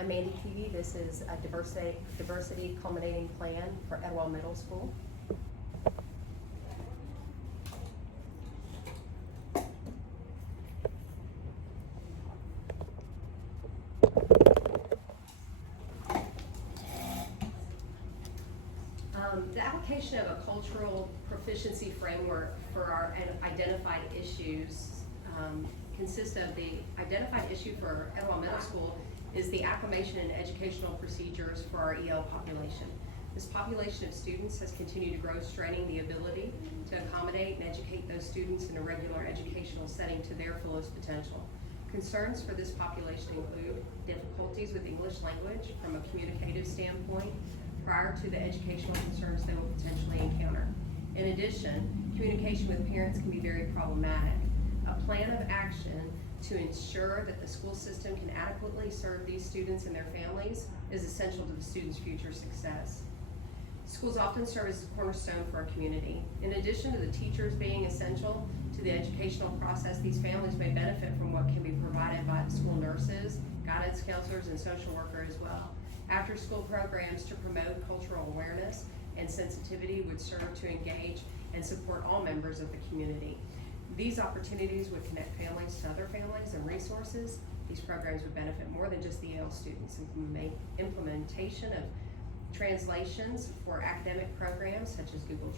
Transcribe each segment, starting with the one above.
I'm Mandy Peavy. This is a diversity culminating plan for Etowah Middle School. The application of a cultural proficiency framework for our identified issues consists of the identified issue for Etowah Middle School is the acclimation and educational procedures for our EL population. This population of students has continued to grow, straining the ability to accommodate and educate those students in a regular educational setting to their fullest potential. Concerns for this population include difficulties with English language from a communicative standpoint prior to the educational concerns they will potentially encounter. In addition, communication with parents can be very problematic. A plan of action to ensure that the school system can adequately serve these students and their families is essential to the students' future success. Schools often serve as a cornerstone for our community. In addition to the teachers being essential to the educational process, these families may benefit from what can be provided by the school nurses, guidance counselors, and social workers as well. After-school programs to promote cultural awareness and sensitivity would serve to engage and support all members of the community. These opportunities would connect families to other families and resources. These programs would benefit more than just the EL students. Implementation of translations for academic programs such as Google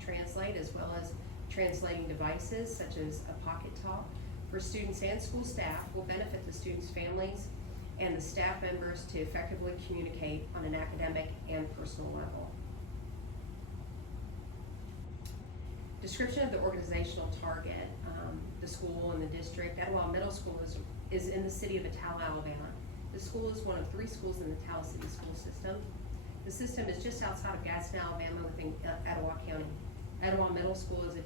Translate, as well as translating devices such as a Pocket Talk for students and school staff will benefit the students' families and the staff members to effectively communicate on an academic and personal level. Description of the organizational target, the school and the district. Etowah Middle School is in the city of Attalla, Alabama. The school is one of 3 schools in the Attalla City school system. The system is just outside of Gadsden, Alabama, within Etowah County. Etowah Middle School is a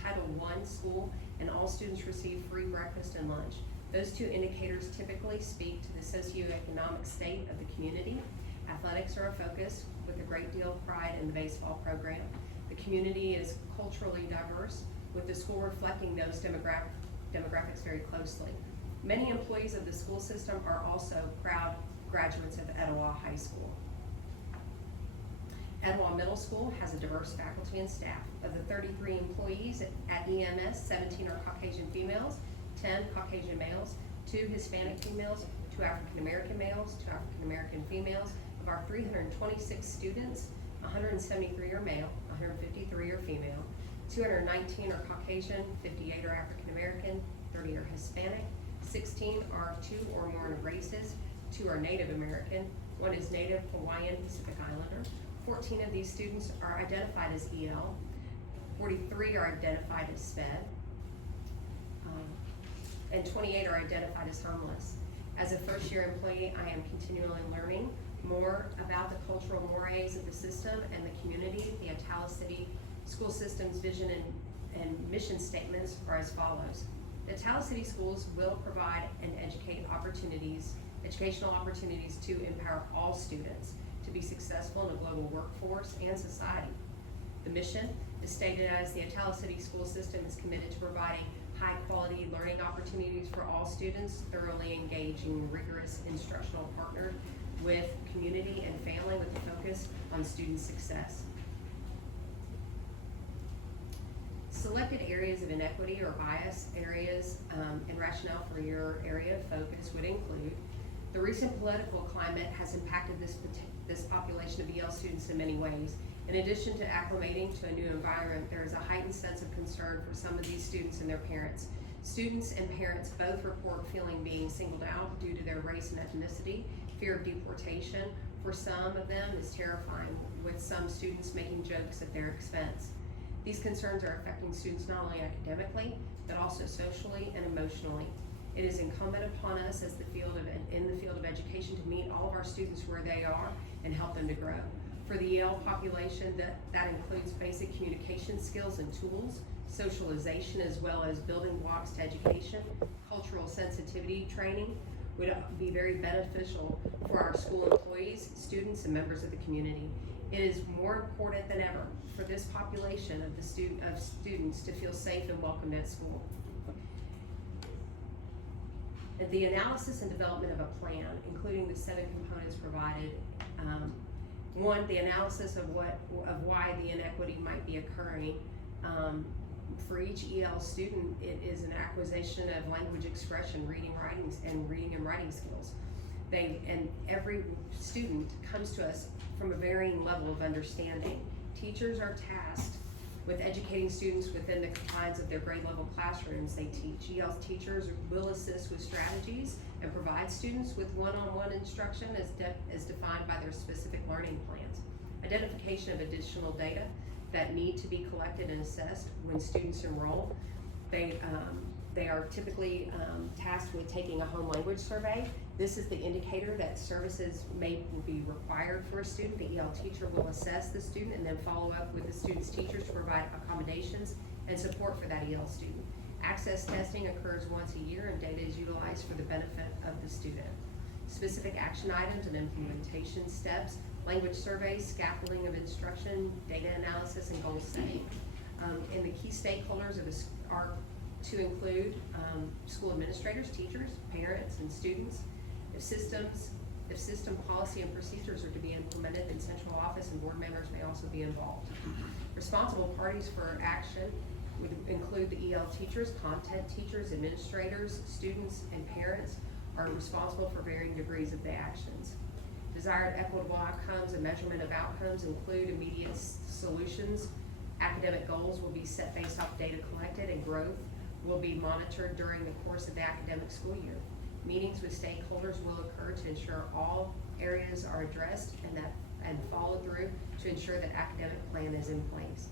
Title I school, and all students receive free breakfast and lunch. Those 2 indicators typically speak to the socioeconomic state of the community. Athletics are a focus with a great deal of pride in the baseball program. The community is culturally diverse, with the school reflecting those demographics very closely. Many employees of the school system are also proud graduates of Etowah High School. Etowah Middle School has a diverse faculty and staff. Of the 33 employees at EMS, 17 are Caucasian females, 10 Caucasian males, 2 Hispanic females, 2 African American males, 2 African American females. Of our 326 students, 173 are male, 153 are female, 219 are Caucasian, 58 are African American, 30 are Hispanic, 16 are 2 or more races, 2 are Native American, 1 is Native Hawaiian Pacific Islander. 14 of these students are identified as EL, 43 are identified as SPED, and 28 are identified as homeless. As a first-year employee, I am continually learning more about the cultural mores of the system and the community. The Attalla City School System's vision and mission statements are as follows. The Attalla City Schools will provide and educational opportunities to empower all students to be successful in a global workforce and society. The mission is stated as the Attalla City School System is committed to providing high-quality learning opportunities for all students, thoroughly engaging rigorous instructional partner with community and family with a focus on student success. Selected areas of inequity or bias areas and rationale for your area of focus would include the recent political climate has impacted this population of EL students in many ways. In addition to acclimating to a new environment, there is a heightened sense of concern for some of these students and their parents. Students and parents both report feeling being singled out due to their race and ethnicity. Fear of deportation for some of them is terrifying, with some students making jokes at their expense. These concerns are affecting students not only academically, but also socially and emotionally. It is incumbent upon us as in the field of education to meet all of our students where they are and help them to grow. For the EL population, that includes basic communication skills and tools, socialization, as well as building blocks to education. Cultural sensitivity training would be very beneficial for our school employees, students, and members of the community. It is more important than ever for this population of students to feel safe and welcomed at school. And the analysis and development of a plan, including the 7 components provided. One, the analysis of why the inequity might be occurring. For each EL student, it is an acquisition of language expression, reading and writing skills. And every student comes to us from a varying level of understanding. Teachers are tasked with educating students within the confines of their grade level classrooms they teach. EL teachers will assist with strategies and provide students with one-on-one instruction as defined by their specific learning plans. Identification of additional data that need to be collected and assessed when students enroll. They are typically tasked with taking a home language survey. This is the indicator that services will be required for a student. The EL teacher will assess the student and then follow up with the student's teachers to provide accommodations and support for that EL student. Access testing occurs once a year and data is utilized for the benefit of the student. Specific action items and implementation steps, language surveys, scaffolding of instruction, data analysis, and goal setting. And the key stakeholders are to include school administrators, teachers, parents, and students. If system policy and procedures are to be implemented, then central office and board members may also be involved. Responsible parties for action would include the EL teachers, content teachers, administrators, students, and parents are responsible for varying degrees of the actions. Desired equitable outcomes and measurement of outcomes include immediate solutions. Academic goals will be set based off data collected, and growth will be monitored during the course of the academic school year. Meetings with stakeholders will occur to ensure all areas are addressed and followed through to ensure that academic plan is in place.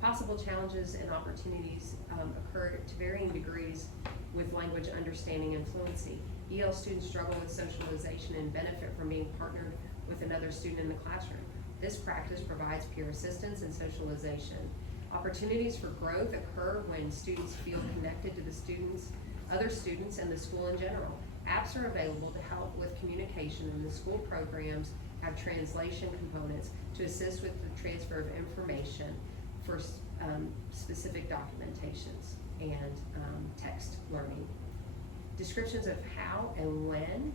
Possible challenges and opportunities occur to varying degrees with language understanding and fluency. EL students struggle with socialization and benefit from being partnered with another student in the classroom. This practice provides peer assistance and socialization. Opportunities for growth occur when students feel connected to the other students, and the school in general. Apps are available to help with communication, and the school programs have translation components to assist with the transfer of information for specific documentations and text learning. Descriptions of how and when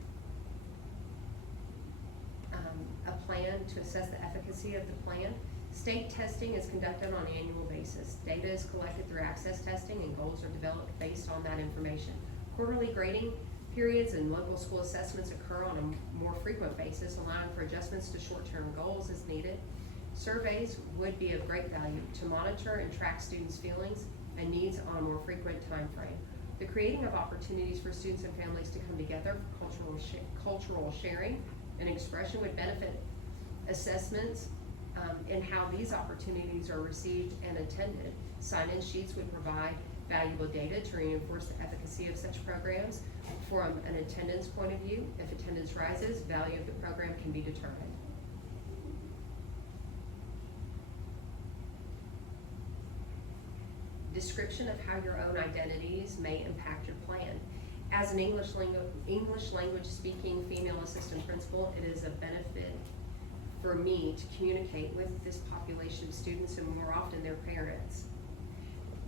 a plan to assess the efficacy of the plan. State testing is conducted on an annual basis. Data is collected through access testing and goals are developed based on that information. Quarterly grading periods and local school assessments occur on a more frequent basis, allowing for adjustments to short-term goals as needed. Surveys would be of great value to monitor and track students' feelings and needs on a more frequent time frame. The creating of opportunities for students and families to come together for cultural sharing and expression would benefit assessments in how these opportunities are received and attended. Sign-in sheets would provide valuable data to reinforce the efficacy of such programs. From an attendance point of view, if attendance rises, value of the program can be determined. Description of how your own identities may impact your plan. As an English language speaking female assistant principal, it is a benefit for me to communicate with this population of students and more often their parents.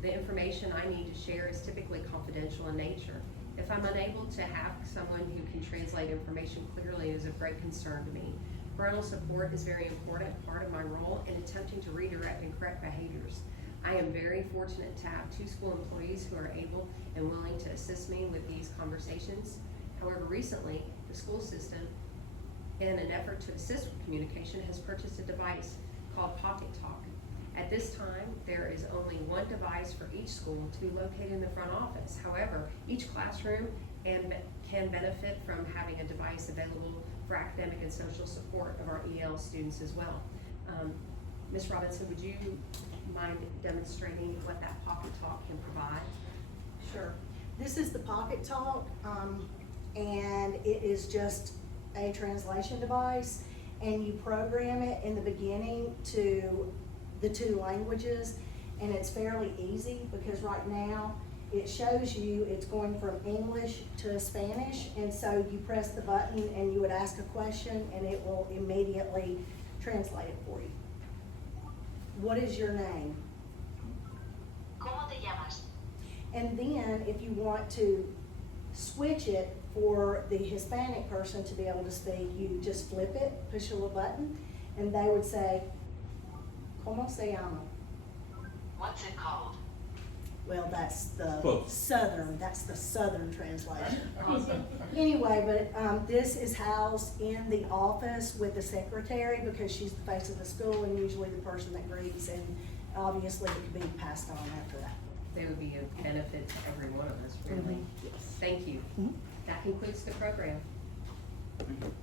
The information I need to share is typically confidential in nature. If I'm unable to have someone who can translate information clearly, it is of great concern to me. Parental support is a very important part of my role in attempting to redirect and correct behaviors. I am very fortunate to have 2 school employees who are able and willing to assist me with these conversations. However, recently, the school system, in an effort to assist with communication, has purchased a device called Pocket Talk. At this time, there is only one device for each school to be located in the front office. However, each classroom can benefit from having a device available for academic and social support of our EL students as well. Ms. Robinson, would you mind demonstrating what that Pocket Talk can provide? Sure. This is the Pocket Talk, and it is just a translation device, and you program it in the beginning to the 2 languages, and it's fairly easy because right now it shows you it's going from English to Spanish, and so you press the button and you would ask a question and it will immediately translate it for you. What is your name? ¿Cómo te llamas? And then if you want to switch it for the Hispanic person to be able to speak, you just flip it, push a little button, and they would say, "Como se llama?" What's it called? Well, that's the Close. southern translation. Awesome. Anyway, but, this is housed in the office with the secretary because she's the face of the school and usually the person that greets, and obviously it could be passed on after that. They would be a benefit to every one of us, really. Yes. Thank you. Mhm. That concludes the program. Thank you.